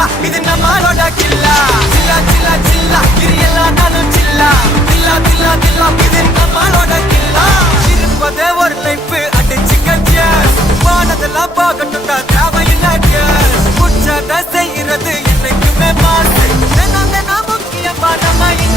சில்லா இது நம்மளோட கில்லா சில்லா சில்லா சில்லா இது எல்லா நாளும் சில்லா தில்லா தில்லா தில்லா இது நம்மளோட கில்லா இருப்பதே ஒரு லைஃப் அடிச்சுக்க ஜெஸ் போனதெல்லாம் போகட்டும் தான் தேவையில்லை ஜெஸ் புடிச்சத செய்யறது என்னைக்குமே மாசு தினம் தினம் முக்கியமான மைண்ட்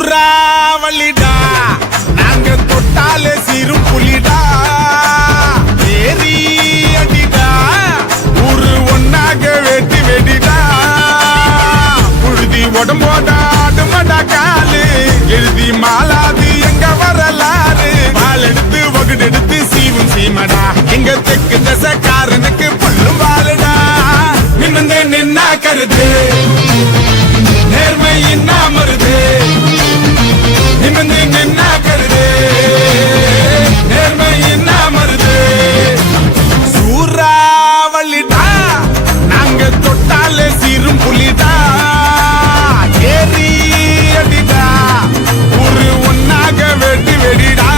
சூறாவளிடா நாங்க தொட்டாலே சிறு புலிடா ஏறி அடிடா ஊரு ஒன்னாக வெட்டி வெடிடா புழுதி உடம்போட ஆடுமடா காலு எழுதி மாலாது எங்க வரலாறு பால் எடுத்து வகுடெடுத்து சீவும் சீமடா எங்க தெற்கு தசக்காரனுக்கு புல்லும் வாழுடா நிமிந்து நின்னா கருது நேர்மை என்ன மருது நிமிந்து நின்னா கருது நேர்மை என்ன மருது சூறாவளிடா நாங்க தொட்டாலே சீரும் புலிடா ஏறி அடிடா ஒரு ஒன்னாக வெட்டி வெடிடா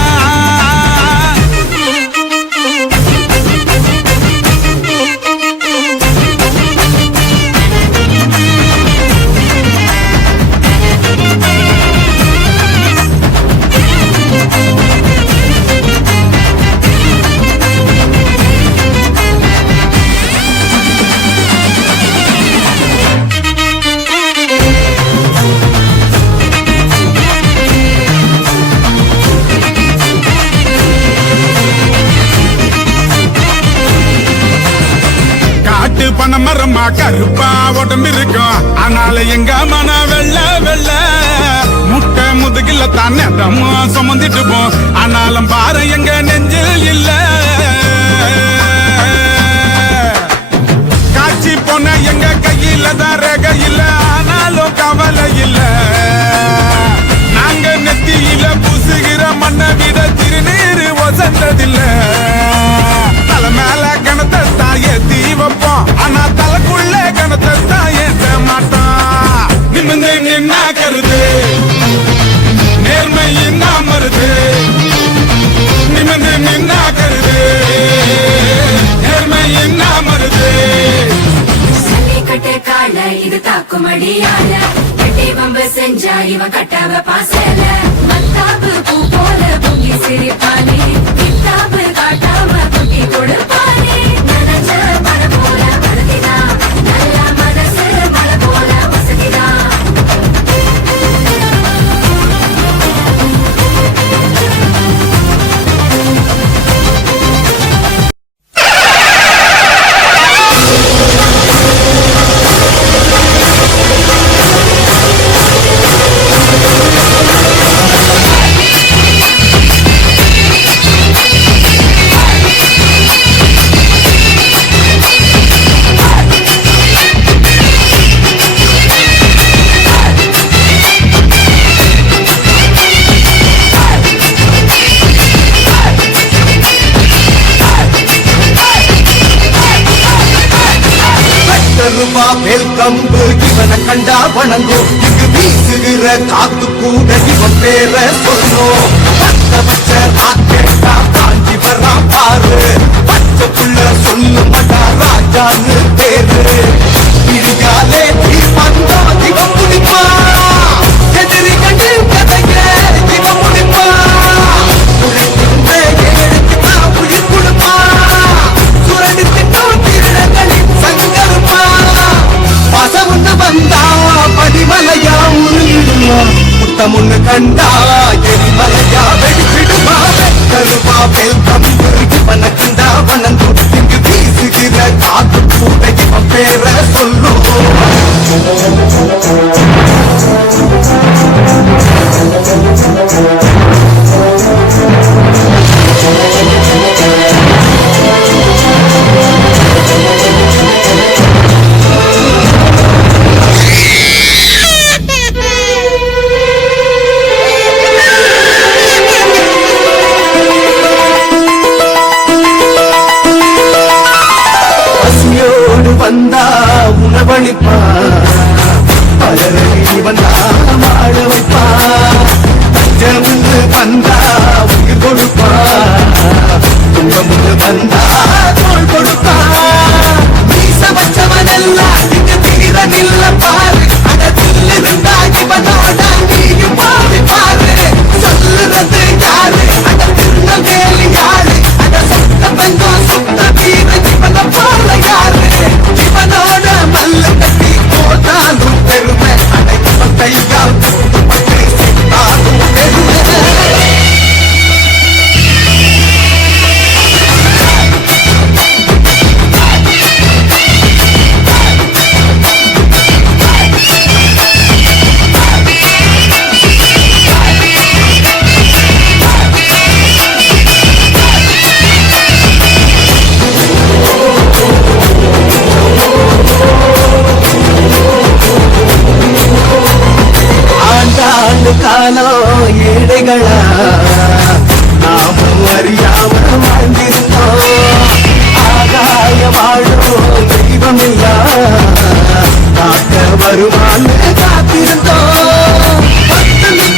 பணமரமா கருப்பா உடம்பு இருக்கும் ஆனால எங்க மன வெள்ள வெள்ள முட்டை முதுகில தான் நேரமா சுமந்துட்டு போ ஆனாலும் பாரு எங்க நெஞ்சில் இல்ல காட்சி போன எங்க கையில தான் ரேக இல்ல ஆனாலும் கவலை இல்ல நாங்க நெத்தியில பூசுகிற மண்ணை விட திருநீர் வசந்ததில்ல தலை மேல கணத்தை தான் ஏத்தி வைப்போம் ஆனா தலைக்குள்ள கணத்தை தான் ஏற்ற மாட்டோம் நிமிந்து நின்னா கருது நேர்மை என்ன மருது நிமிந்து நின்னா கருது நேர்மை என்ன மருது கட்டே கால இது தாக்குமடியால கட்டி வம்பு செஞ்சா இவன் கட்டாவ பாசல மத்தாப்பு பூ போல பொங்கி சிரிப்பானே கித்தாப்பு காட்டாம பொங்கி கொடுப்பானே நினைச்ச மர போல மருதினா நல்ல மனசு மழை போல வசதிதான் கம்பு இவனை கண்டா வணங்கும் இங்கு வீசுகிற காத்து கூட இவன் பேர சொல்லும் பச்சை பச்சை ராக்கெட்டா தாண்டி வர்றான் பாரு பச்சை புள்ள சொல்லு மாட்டா ராஜான்னு பேரு பிரியாலே தீ வந்தா இவன் முடிப்பா எதிரி கண்டு கதைய இவன் முடிப்பா உயிர் கொடுப்பா சுரடி திட்டம் திருடங்களின் சங்கருப்பா பசமுன்னு வந்தா படிமலையா உருகிடுமா முத்தமுன்னு கண்டா எரிமலையா வெடிச்சிடுமா கருவா வேல் கம்பு இவனை கண்டா வணங்கும் இங்கு வீசுகிற காத்து கூட இவன் பேர சொல்லும் வந்தா உணவளிப்பா பலரை வந்தா வாழ வைப்பா பஞ்சமுன்னு வந்தா உயிர் கொடுப்பா துன்பமுன்னு வந்தா தோள் கொடுப்பா மீச வச்சவனெல்லாம் இங்கு தீர நில்ல பாரு அடத்தில் இருந்தா இவனோட நீயும் பாவி பாரு சொல்லுறது யாரு அட திருநெல்வேலி யாரு அட சொத்த பஞ்சம் சொத்த வீர இவனை போல யாரு இவனோட மல்ல கட்டி போட்டாலும் பெருமை அடைக்கும் கையால் பட்டு சித்தாலும் பெருமை ஆண்டாண்டு காலம் ஏழைகளா நாமும் அறியாம வாழ்ந்திருந்தோம் ஆகாய வாழும் தெய்வமில்லா காக்க வருமானு காத்திருந்தோம்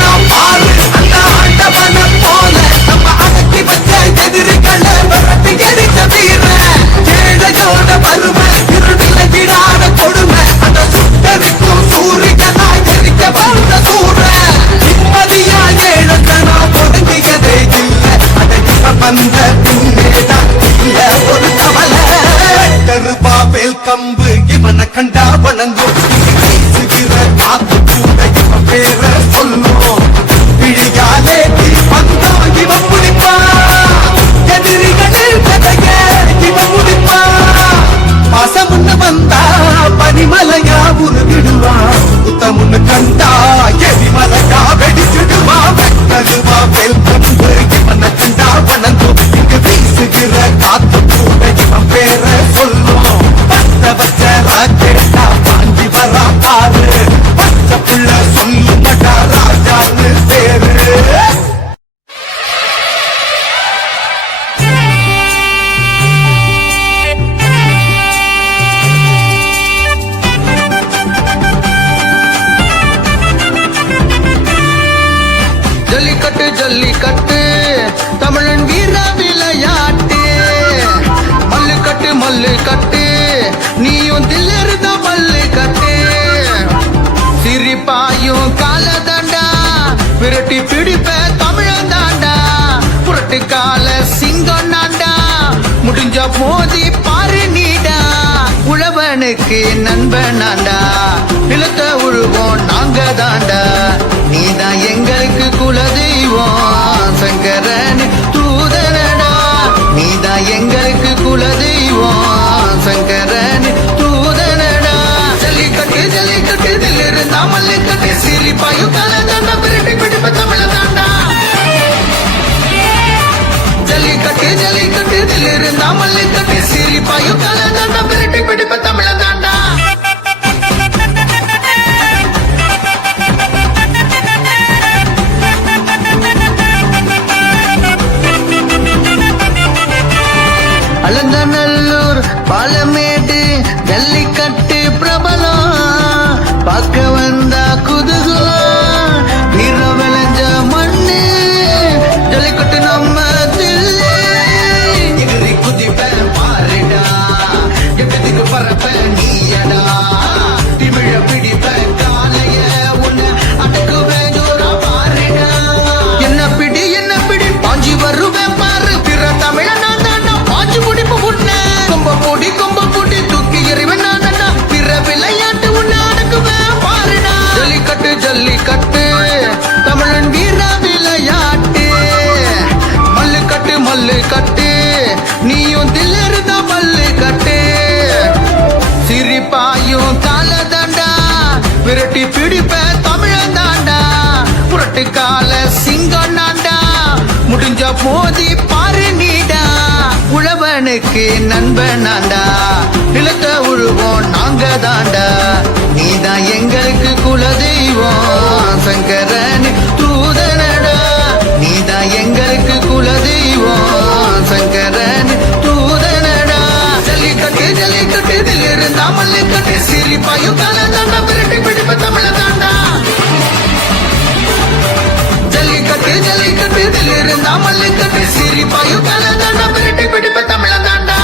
நாம் பாரு அந்த ஆண்டவன போல நம்ம அடக்கி வச்ச எதிரிகளை விரட்டி எரிச்ச வீர ஏழையோட வறுமை இருநில விடாத கொடுமை அந்த சுட்டரிக்கும் சூரியனா எரிக்க வந்த சூர நிம்மதியா ஏழத்தனா ஒடுங்கியதே இல்லை அடக்கிய வந்த பின்னேதான் இல்ல ஒரு கவலை கருப்பா வேல் கம்பு இவனை கண்டா வணங்கும் வீசுகிற காத்து கூட இவன் பேர சொல்லும் பிழியாலே தீ வந்தா இவன் முடிப்பா எதிரிகளில் கதைய இவன் முடிப்பா பசமுன்னு வந்தா பனிமலையா உருகிடுவா புத்தமுன்னு கண்டா எரிமலையா வெடிச்சிடுவா கருவா வேல் கம்பு இவனை கண்டா வணங்கும் இங்கு வீசுகிற காத்து கூட இவன் பேர சொல்லும் பச்சை பச்சை ராக்கெட்டா தாண்டி வரா பாரு பச்சை புள்ள சொல்லு மாட்டா ராஜான்னு பேரு ஜல்லிக்கட்டு ஜல்லிக்கட்டு தமிழன் வீர விளையாட்டு மல்லுக்கட்டு மல்லுக்கட்டு நீயும் தில்லிருந்த மல்லுக்கட்டு சிரிப்பாயும் கால தண்டா விரட்டி பிடிப்ப தமிழன் தாண்டா புரட்டு கால சிங்கம் நாண்டா முடிஞ்ச மோதி பாரு நீடா உழவனுக்கு நண்பனாண்டா நிலத்தை உழுவோம் நாங்க தாண்டா நீதான் எங்களுக்கு குலதெய்வம் சங்கரன் தூதனடா நீதான் எங்களுக்கு குலதெய்வம் சங்கரன் தூதனடா ஜல்லிக்கட்டு ஜல்லிக்கட்டு தில்லிருந்தா மல்லிக்கட்டு சிரிப்பாயு கலந்தாண்டா பிரட்டி பிடிப்ப தமிழ தாண்டா ஜல்லிக்கட்டு ஜல்லிக்கட்டு தில்லிருந்தா மல்லிக்கட்டு சிரிப்பாயு கலந்தாண்டா பிரட்டி பிடிப்ப தமிழ தாண்டா அலந்தநல்லூர் பாலமேடு ஜல்லிக்கட்டு பிரபல விரட்டி பிடிப்ப தமிழன் தாண்டா புரட்டு கால சிங்கம் நாண்டா முடிஞ்ச போதி பாரு நீடா உழவனுக்கு நண்பன் நாண்டா நிலத்த உழுவோம் நாங்க தாண்டா நீதான் எங்களுக்கு குலதெய்வம் சங்கரன் தூதனடா நீதான் எங்களுக்கு குலதெய்வம் சங்கரன் தூதனடா ஜல்லிக்கட்டு ஜல்லிக்கட்டு இதில் இருந்தா மல்லிக்கட்டு சிரிப்பாயும் தலை தாண்டா விரட்டி பிடிப்ப தமிழ தாண்டா ஜல்லிக்கட்டு ஜல்லிக்கட்டு இதில் இருந்தா மல்லிக்கட்டு சிரிப்பாயும் தலை தாண்டா விரட்டி பிடிப்ப தமிழ தாண்டா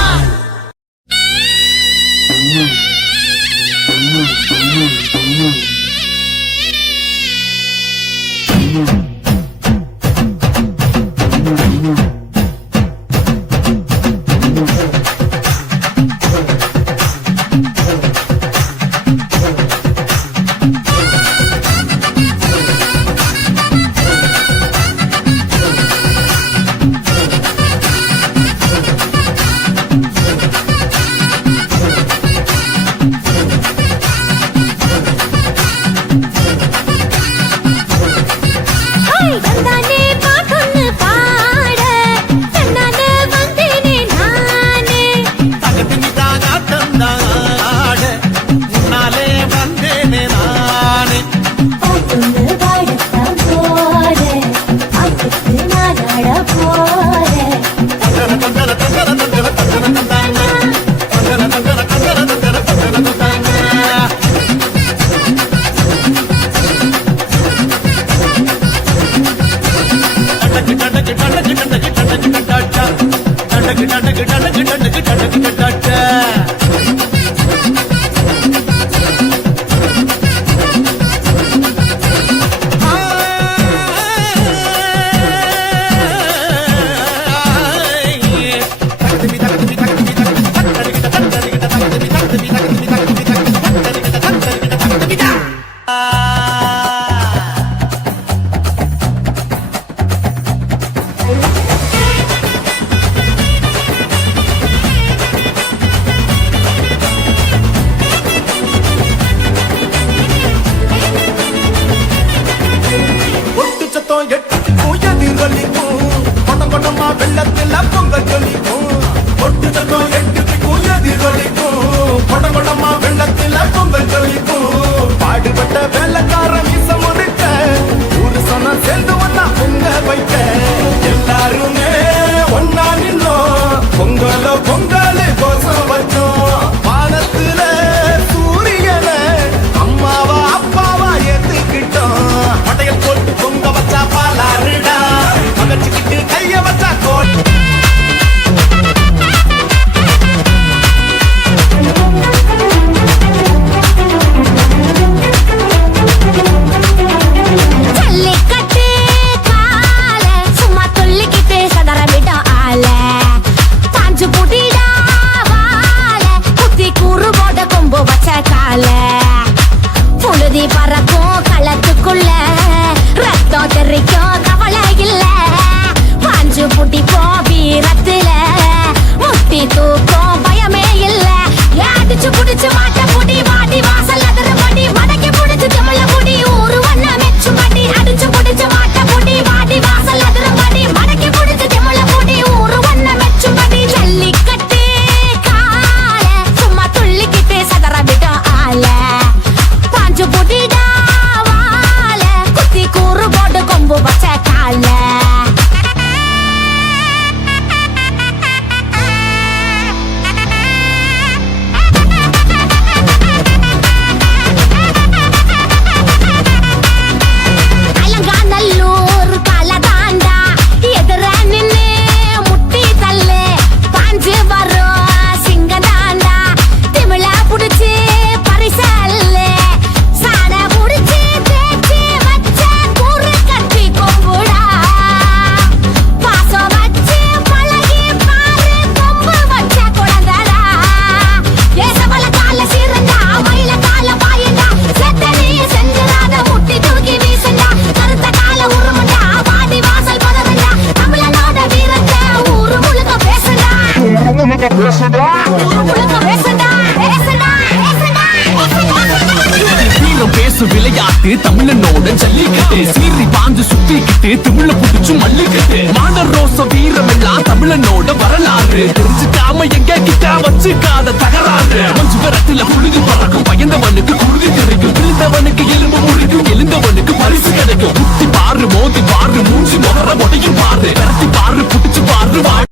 காசு விளையாட்டு தமிழனோட ஜல்லிக்கட்டு சீறி பாஞ்சு சுத்திக்கிட்டு தமிழ புடிச்சு மல்லிக்கட்டு மான ரோச வீரம் எல்லாம் தமிழனோட வரலாறு தெரிஞ்சுக்காம எங்க கிட்ட வச்சுக்காத தகராறு மஞ்சு வரத்துல புழுதி பறக்கும் பயந்தவனுக்கு குருதி கிடைக்கும் விழுந்தவனுக்கு எலும்பு முறிக்கும் எழுந்தவனுக்கு பரிசு கிடைக்கும் குத்தி பாரு மோதி பாரு மூஞ்சி முகர உடையும் பாரு விரட்டி பாரு புடிச்சு பாரு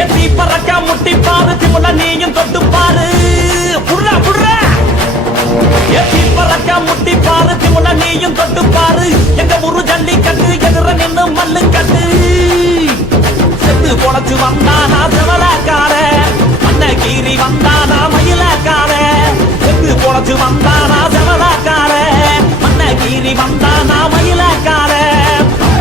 எத்தி பறக்க முட்டி பாரு திமுல நீயும் தொட்டு பாரு புர்ரா புர்ரா எத்தி பறக்க முட்டி பாரு திமுல நீயும் தொட்டு பாரு எங்க ஊரு ஜல்லிக்கட்டு எதிர நின்னு மல்லு கட்டு செத்து பொழைச்சு வந்தானா செவலக்கார அன்னகீரி வந்தானா மயிலக்கார செத்து பொழைச்சு வந்தானா செவலக்கார அன்னகீரி வந்தானா மயிலக்கார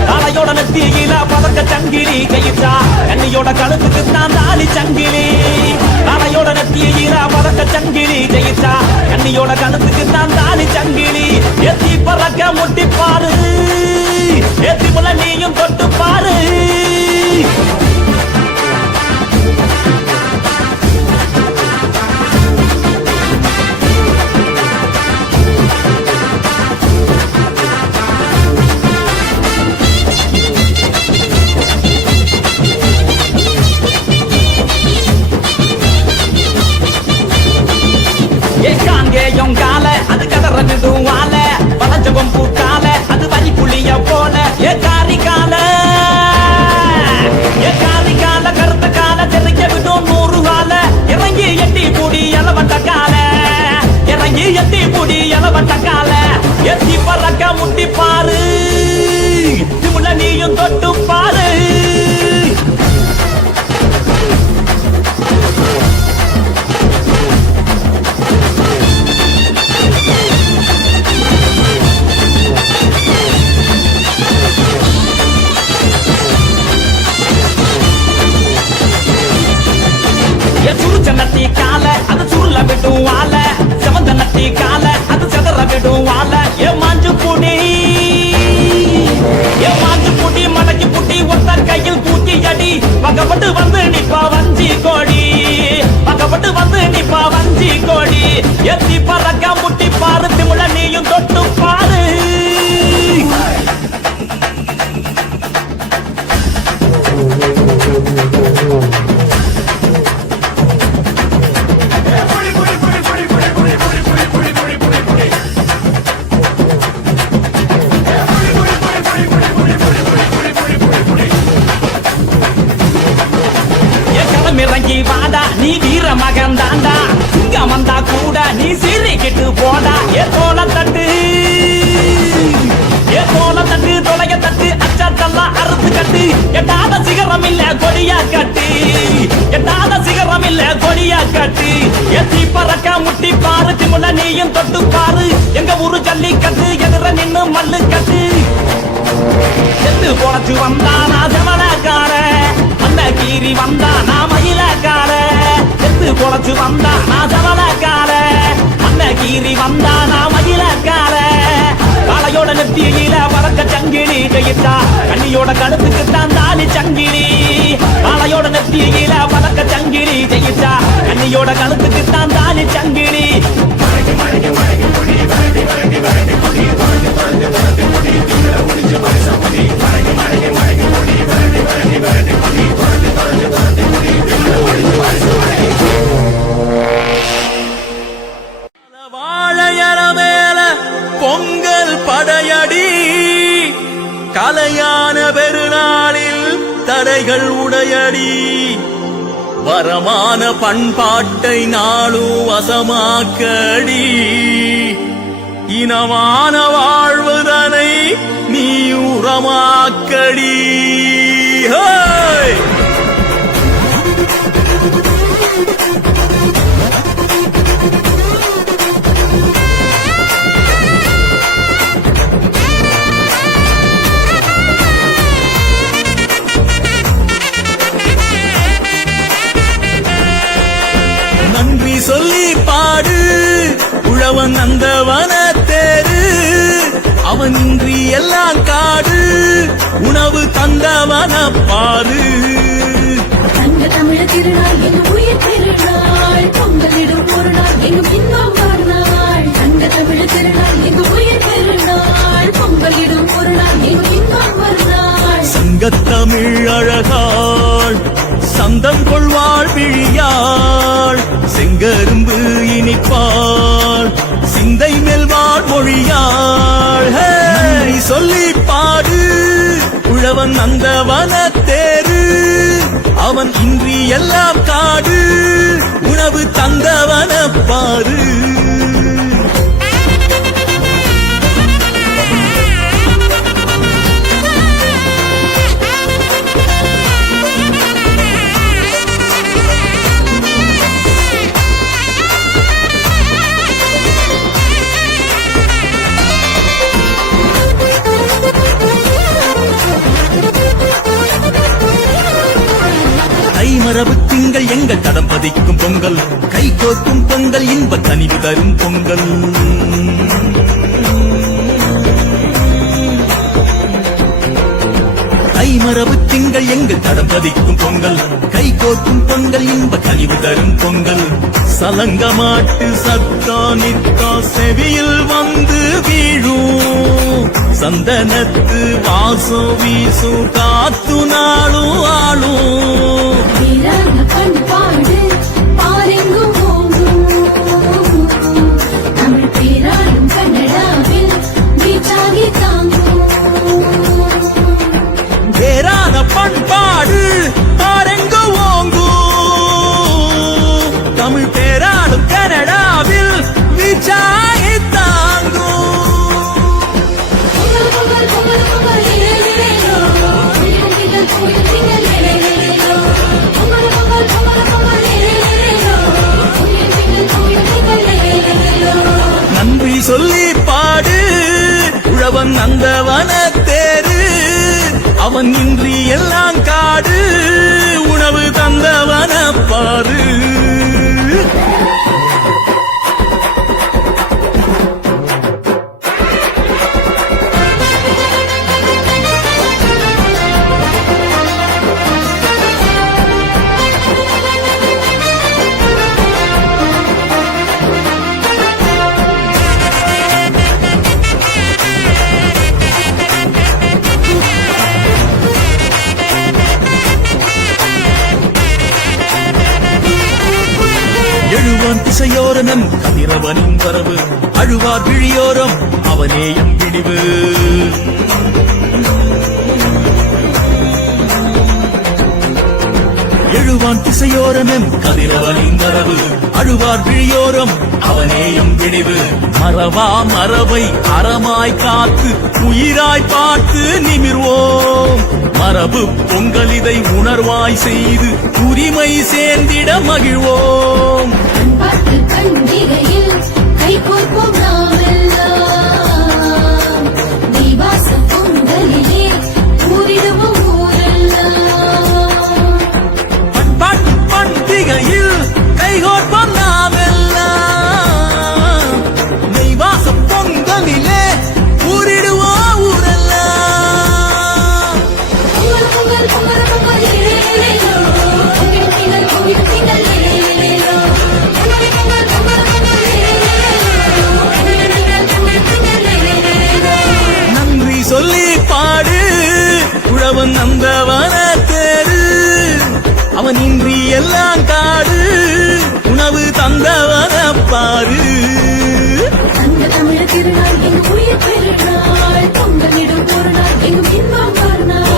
தலையோட நெத்தியில பதக்க சங்கிலி ஜெயிச்சா கண்ணியோட கழுத்துக்கு தான் தாலி சங்கிலி தலையோட நெத்தியில பதக்க சங்கிலி ஜெயிச்சா கண்ணியோட கழுத்துக்கு தான் தாலி சங்கிலி எத்தி பறக்க முட்டி பாரு எத்தி முல நீயும் தொட்டு பாரு கால அது கதறதும் வாழ வளஞ்சகம் பூக்கால அது வரி புளிய போல ஏ காரி கால கருத்த கால தெரிய விடும் 100 கால இறங்கி எட்டி பூடி எலவட்ட கால இறங்கி எட்டி பூடி எலவட்ட கால எத்தி பறக்க முட்டி பாரு திமுல நீயும் தொட்டு பாரு நட்டி கால அது சுருள விடும் வாழ செவந்த நட்டி கால அது செதற விடும் வாழ ஏ மாஞ்சு புடி மடக்கி புட்டி ஒத்த கையில் தூக்கி அடி பக்கப்பட்டு வந்து நிப்பா வஞ்சி கோடி பக்கப்பட்டு வந்து நிப்பா வஞ்சி கோடி எத்தி பறக்க முட்டி பாரு திமுல நீயும் தொட்டு பாரு இறங்கி வாடா நீ வீர மகன் தாண்டா இங்க வந்தா கூட நீ சீரிக்கிட்டு போடா ஏ தோல தட்டு தொலைய தட்டு அச்சத்தெல்லாம் அறுத்து கட்டு எட்டாத சிகரம் இல்ல கொடியா கட்டு எட்டாத சிகரம் இல்ல கொடியா கட்டு எத்தி பறக்க முட்டி பாரு திமுல நீயும் தொட்டு பாரு எங்க ஊரு ஜல்லிக்கட்டு எதிர நின்னு மல்லு கட்டு செத்து பொழைச்சு வந்தானா செவலக்கார அன்னகீரி வந்தானா மயிலக்கார செத்து பொழைச்சு வந்தானா செவலக்கார அன்னகீரி வந்தானா மயிலக்கார காளையோட நெத்தியில பறக்க சங்கிலி ஜெயிச்சா கண்ணியோட கழுத்துக்கு தான் தாலி சங்கிலி காளையோட நெத்தியில பறக்க சங்கிலி ஜெயிச்சா கண்ணியோட கழுத்துக்கு தான் தாலி சங்கிலி வாழையற மேல பொங்கல் படையடி கலையான பெருநாளில் தடைகள் உடையடி வரமான பண்பாட்டை நாளும் வசமாக்கடி இனமான வாழ்வுதனை நீ உரமாக்கடி உழவன் அந்த வனத்தேரு அவன் இன்றி எல்லாம் காடு உணவு தந்தவன பாரு தங்க தமிழ் திருநாள் எங்கும் உயிர் பெருநாள் பொங்கலிடும் ஒரு நாள் எங்கும் இன்பம் வாழ்நாள் தங்க தமிழ் திருநாள் எங்கும் உயிர் பெருநாள் பொங்கலிடும் ஒரு நாள் எங்கும் இன்பம் வாழ்நாள் சங்கத்தமிழ் அழகாள் சந்தம் கொள்வாள் விழியாள் செங்கரும்பு இனிப்பாள் சிந்தை மெல்வாள் மொழியாள் ஹே சொல்லி பாடு உழவன் அந்த வனத்தேரு அவன் இன்றி எல்லாம் காடு உணவு தந்தவன பாரு மரபு திங்கள் எங்கள் தடம் பதிக்கும் பொங்கல் கை கோர்க்கும் பொங்கல் இன்ப கனிவு தரும் பொங்கல் மரபு திங்கள் எங்கள் தடம் பதிக்கும் பொங்கல் கை கோர்க்கும் பொங்கல் இன்ப கனிவு தரும் பொங்கல் சலங்கமாட்டு சத்தா நிற்கா செவியில் வந்து வீழும் சந்தனத்து வாசம் வீசும் காத்து நாளும் ஆளும் பண்பாடு பாரெங்கும் ஓங்கும் தமிழ் பேராளும் கன்னடாவில் வீச்சாகி தாங்கும் பேரான பண்பாடு பாரெங்கு ஓங்கும் தமிழ் பேராளும் கனடாவில் வீச்சாகி தாங்கும் பொங்கல் பொங்கல் பொங்கல் ஏலேலோ உயிர் திங்கள் ஏலேலோ பொங்கல் பொங்கல் பொங்கல் பொங்கல் ஏலேலோ உயிர் திங்கள் ஏலேலோ நன்றி சொல்லி பாடு உழவன் அந்த வனத்தேரு அவன் இன்றி எல்லாம் காடு உணவு தந்தவன பாரு எழுவான் திசையோரனம் கதிரவனின் வரவு அழுவார் விழியோரம் அவனேயம் விடிவு எழுவான் திசையோரனம் கதிரவனின் வரவு அழுவார் விழியோரம் அவனேயம் விடிவு மறவா மரபை அறமாய் காத்து உயிராய் பார்த்து நிமிர்வோம் மரபு பொங்கல் இதை உணர்வாய் செய்து உரிமை சேர்ந்திட மகிழ்வோம் பண்பாட்டு பண்டிகையில் கைகோர்ப்போம் நாமெல்லாம் தெய்வாச பொங்கலிலே ஊரிடுவோம் ஊரெல்லாம் பண்பாட்டு பண்டிகையில் கைகோர்ப்போம் நாமெல்லாம் நெய்வாச பொங்கலிலே ஊரிடுவோம் ஊரெல்லாம் பொங்கல் பொங்கல் பொங்கல் ஏலேலோ உயிர் திங்கள் ஏலேலோ பொங்கல் பொங்கல் பொங்கல் பொங்கல் ஏலேலோ உயிர் திங்கள் ஏலேலோ நன்றி சொல்லி பாடு உழவன் அந்த வனத்தேரு அவன் இன்றி எல்லாம் காடு உணவு தந்தவன பாரு தங்க தமிழ் திருநாள் எங்கும் உயிர் பெருநாள் பொங்கலிடும் ஒரு நாள் எங்கும் இன்பம் வாழ்நாள்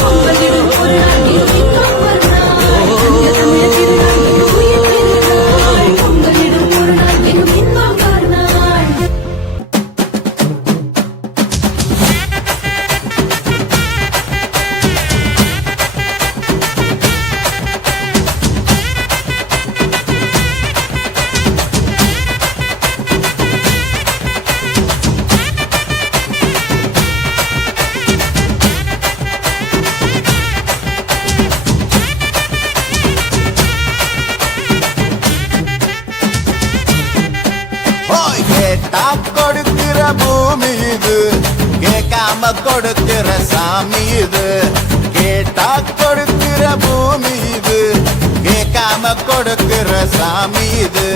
பொங்கலிடும் ஒரு நாள் எங்கும் இன்பம் வாழ்நாள் தங்க தமிழ் திருநாள் எங்கும் உயிர் பெருநாள் பொங்கலிடும் ஒரு நாள் எங்கும் இன்பம் வாழ்நாள் கொடுக்கிற பூமி இது கேட்காம கொடுக்கிற சாமி இது கேட்டா கொடுக்கிற பூமி இது கேட்காம கொடுக்கிற சாமி இது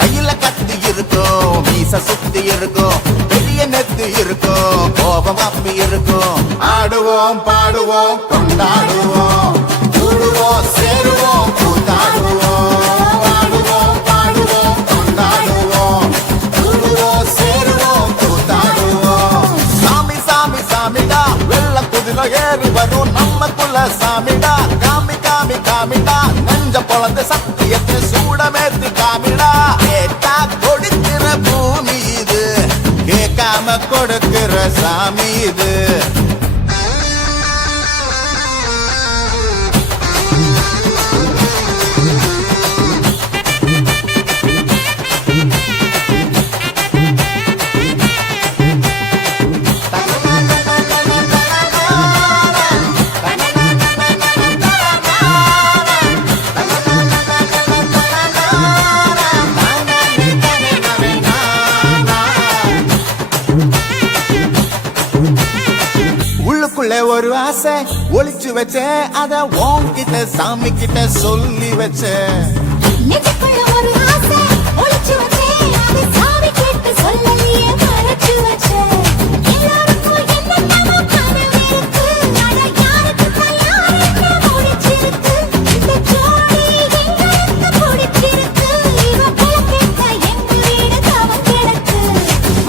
கையில கத்தி இருக்கும் மீச சுத்தி இருக்கும் பெரிய நெத்து இருக்கும் கோபம் அப்பி இருக்கும் ஆடுவோம் பாடுவோம் கொண்டாடுவோம் கூடுவோம் சேருவோம் கூத்தாடுவோம் ஆடுவோம் பாடுவோம் கொண்டாடுவோம் கூடுவோம் சேருவோம் கூத்தாடுவோம் சாமி சாமி சாமிடா வெள்ள குதிரை ஏறி வரும் நம்ம குல சாமிடா காமி காமி காமிடா நெஞ்ச பொழந்த சத்தியத்தை சூடமேத்தி காமிடா கேட்டா கொடுக்கிற பூமி இது கேட்காம கொடுக்கிற சாமி இது உள்ளுக்குள்ள ஒரு ஆசை ஒளிச்சு வச்சேன் அத உன்கிட்ட சாமி கிட்ட சொல்லி வச்சேன் நெஞ்சுக்குள்ள ஒரு ஆசை ஒளிச்சு வச்சேன் அதை சாமி கேட்டு சொல்லலையே மறைச்சு வச்சேன் எல்லாருக்கும் என்னென்னமோ கனவு இருக்கு ஆனா யாருக்கு யாருக்கு முடிச்சிருக்கு இந்த ஜோடி எங்களுக்கு பிடிச்சிருக்கு இவ போக்கிட்ட எங்க வீடு தவம் கிடக்கு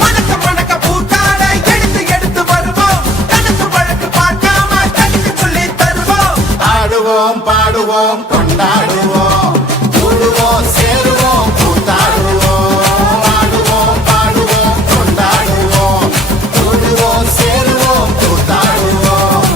மணக்க மணக்க பூத்தாட எடுத்து எடுத்து வருவோம் கணக்கு வழக்கு பார்க்காம கணக்கு சொல்லி தருவோம் ஆடுவோம் பாடுவோம் கொண்டாடுவோம் கூடுவோம் சேருவோம் கூத்தாடுவோம் ஆடுவோம் பாடுவோம் கொண்டாடுவோம் கூடுவோம் சேருவோம் கூத்தாடுவோம்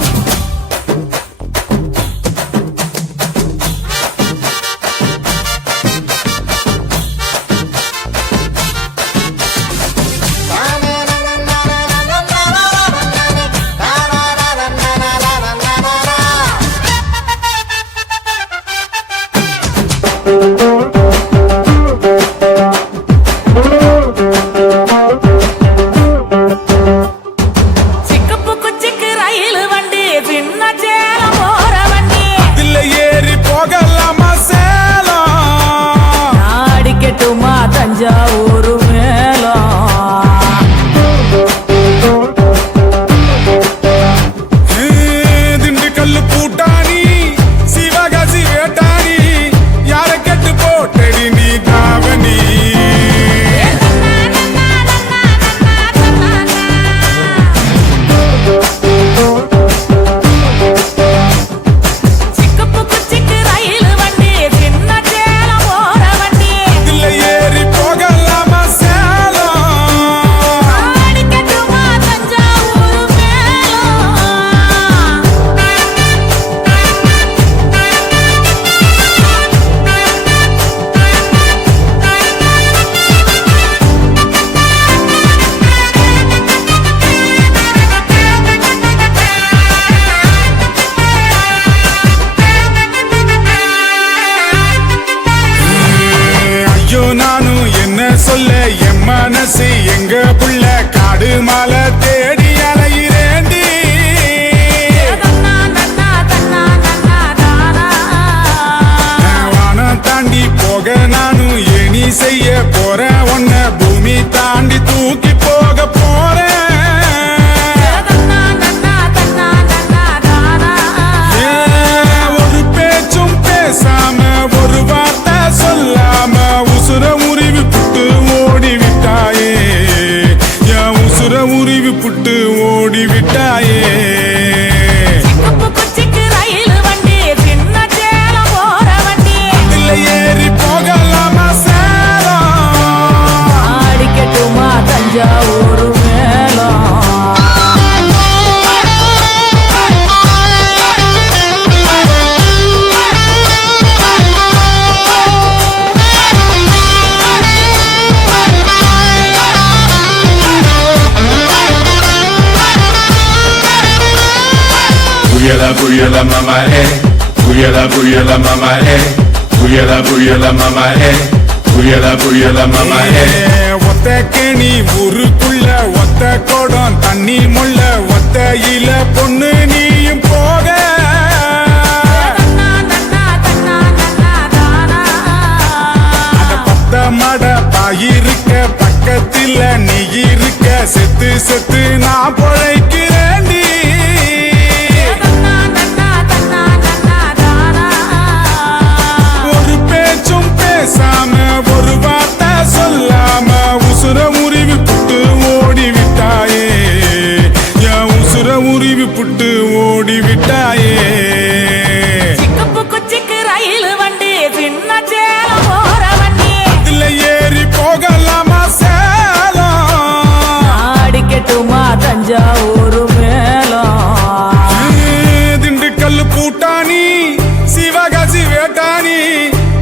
சிக்கப்பு குச்சிக்கு ரயில் வண்டி சின்ன சேலம் போற வண்டி இதுல ஏறி போகலாமா சேலம் அடிக்கட்டுமா தஞ்சாவூர் மேலம் திண்டுக்கல்லு பூட்டானி சிவகாசி வேட்டானி யார கெட்டு போட்டடி நீ தாவணி சிக்கப்பு குச்சிக்கு ரயில் வண்டி சின்ன சேலம் போற வண்டி இதுல ஏறி போகலாமா சேலம் அடிக்கட்டுமா தஞ்சாவூர் மேலம் ஐயோ நானும் என்ன சொல்ல என் மனசு எங்க புள்ள காடு மாலை தேடி அலையிறேண்டி தன்னா நன்னா தன்னா நன்னா தானா வானம் தாண்டி போக நானும் ஏனி செய்ய போறேன் உன்னை பூமி தாண்டி தூக்கி போக போறேன் தன்னா நன்னா தன்னா நன்னா தானா ஒரு பேச்சும் பேசாம ஒரு வார்த்தை சொல்லாம உசுர உருவி புட்டு ஓடி விட்டாயே என் உசுர உருவி புட்டு ஓடி விட்டாயே சிக்கப்பு குச்சிக்கு ரயில் வண்டி சின்ன சேலம் போற வண்டி இதுல ஏறி போகலாமா சேலம் அடிக்கட்டுமா தஞ்சாவூர் மேலம் Buyala mama eh, buyala mama eh, buyala mama eh, புயல புயல மமரே ஒத்த கேணி ஊருக்குள்ள ஒத்த கோடம் தண்ணி முள்ள ஒத்தையில பொண்ணு நீயும் போக அட பத்த மட பாயிருக்க பக்கத்துல நீ இருக்க செத்து செத்து நான் பொழைக்கிறேன்டி ஒரு பேச்சும் பேசாம ஒரு வார்த்தை சொல்லாம உசுர முறிவு புட்டு ஓடி விட்டாயே என் உசுர முறிவு புட்டு ஓடி விட்டாயே சிக்கப்பு குச்சிக்கு ரயில் வண்டி சின்ன சேலம் போற வண்டி இதுல ஏறி போகலாமா சேலம் அடிக்கட்டுமா தஞ்சாவூர் மேலம் திண்டுக்கல் பூட்டானி சிவகாசி வேட்டானி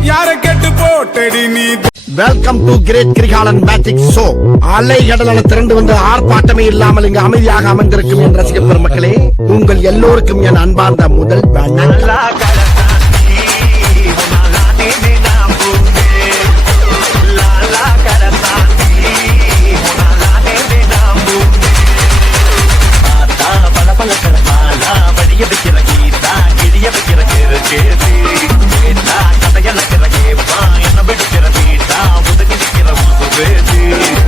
யார கெட்டு போட்டடி நீ welcome to great Kirikalan magic show. அலை கடலான திரண்டு வந்து ஆர்ப்பாட்டமே இல்லாமல் இங்கு அமைதியாக அமர்ந்திருக்கும் என் ரசிக பெருமக்களே, உங்கள் எல்லோருக்கும் என் அன்பார்ந்த முதல் வணக்கம்.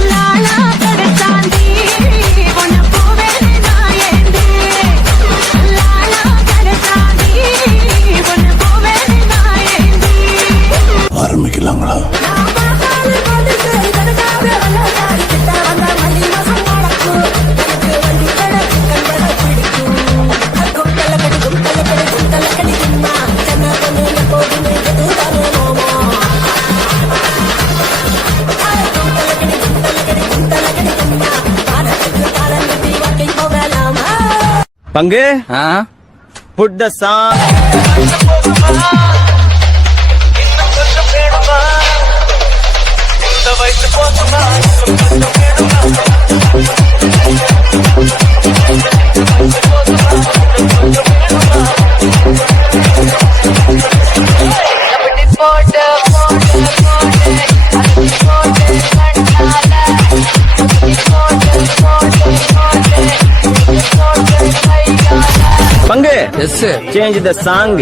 லாலா கடத்தாண்டி உன்னை போவேன் நான் ஏந்தி. லாலா கடத்தாண்டி உன்னை போவேன் நான் ஏந்தி. ஆரம்பிக்கலாங்களா? பங்கு புட் த சாங் பங்கு change the song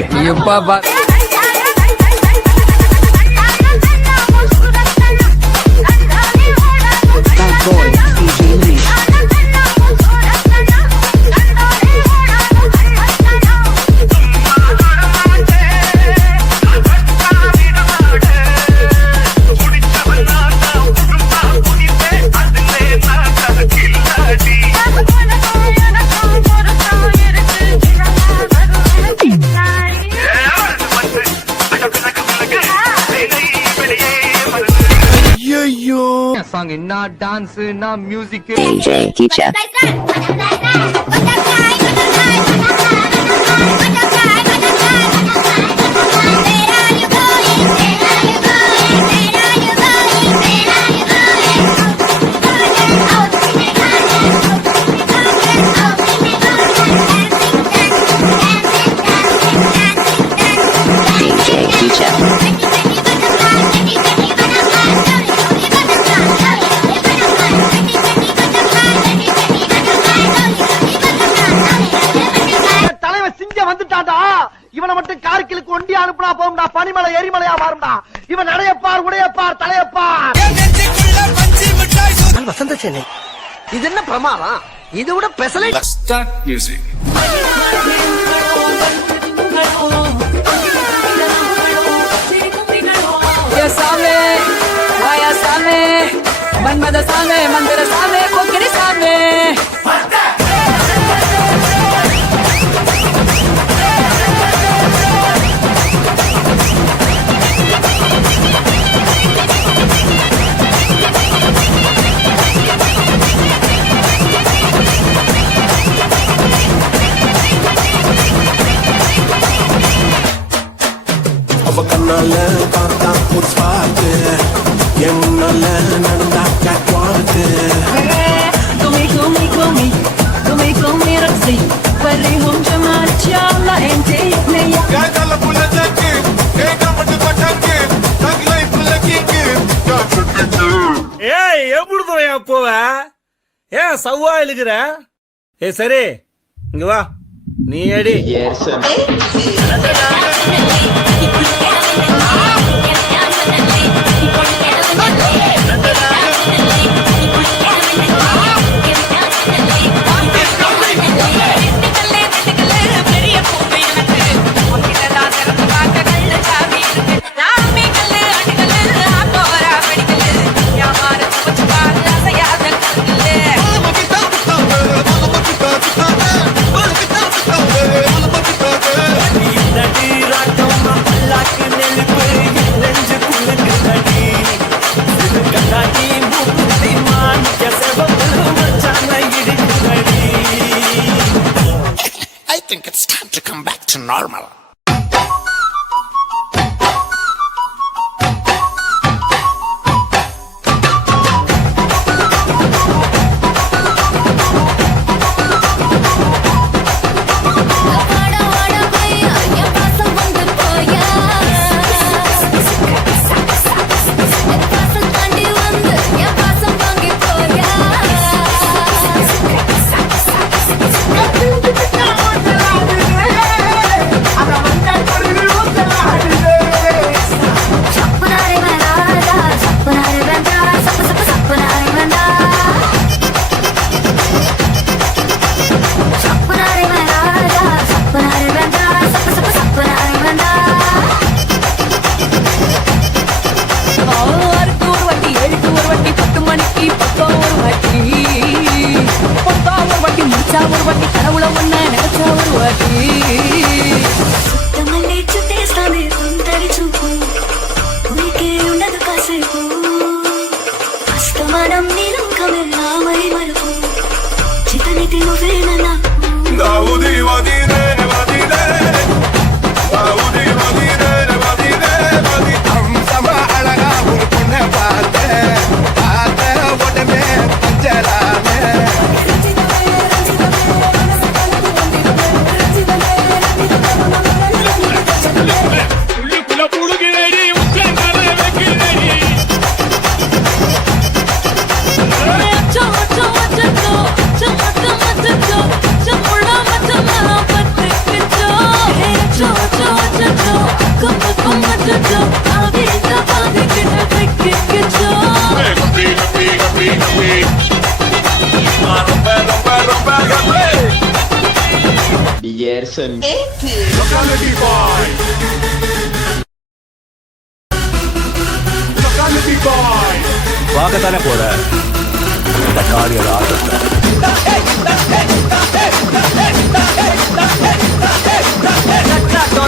DJ teacher. DJ teacher. தலைவன் சிங்கம் வந்துட்டான்டா. இவனை மட்டும் கார்கிலுக்கு ஒண்டி அனுப்புனா போகும்டா. பனிமலை எரிமலையா மாறும்டா. இவன் நடையப்பார் உடையப்பார் தலையப்பார். வசந்த சென்னை இது என்ன பிரமாதம்? இது விட பெசலை சாமே வாயா சாமே மன்மத சாமே மந்திர சாமே போக்கிரி சாமே அவ கண்ணால பார்த்தா ஒரு ஸ்பாட்டு என் முன்னால நடந்தா காட்டுவாட்டு Come, come, come, come, come, رقصي وريهم جمالك يا الله انت يا புள்ள ஜாக்கு கேட்க மட்டும் பட்டாக்கு தங்கலை புள்ள கேக்கு ஏன் சவ்வா இழுக்கிற? சரி இங்க வா, நீ அடி. I think it's time to come back to normal. பார்க்கத்தானே போற இந்த காளியோட ஆட்டத்தை.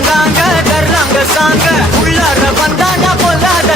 தாங்க கர்றாங்க சாங்க உள்ளார வந்தாண்டா பொல்லாத